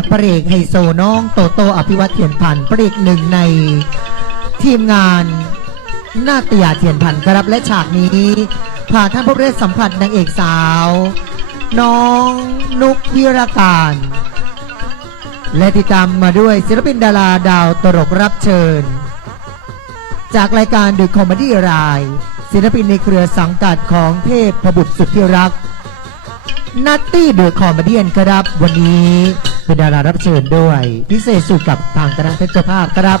จากพระเอกไฮโซน้องโตโตอภิวัตเทียนพันธ์พระเอกหนึ่งในทีมงานนาตยาเทียนพันธ์ครับและฉากนี้พาท่านผู้ได้สัมผัสนางเอกสาว น้องนุกวิรการ และติดตามมาด้วยศิลปินดาราดาวตลกรับเชิญ จากรายการดึกคอมเมดี้ราย ศิลปินในเครือสังกัดของเทพพบุตรสุดที่รักนัตตี้เดอะคอมเมดี้ครับวันนี้ เป็นดารารับเชิญด้วย พิเศษสุดกับทางคณะเพชรภาพครับ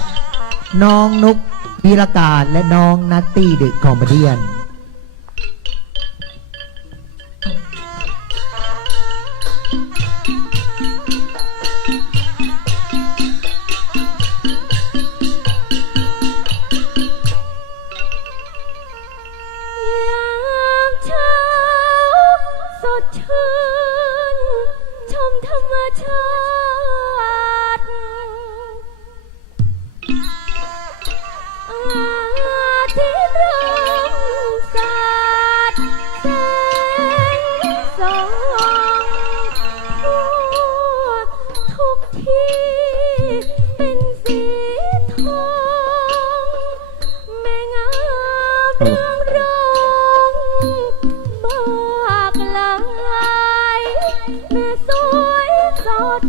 น้องนุกวีรการและน้องนัตตี้เดอะคอมเมดี้ยามเช้าสดชื่น มธรรมชาติอาทิตย์ริ่มสาดแสงสองทั่วทุกที่เป็นสีทองแม่งามเมือง ด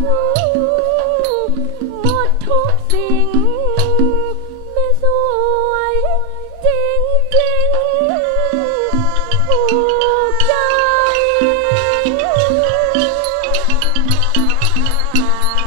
หมดทุกสิ่งไม่สวยจริงจริง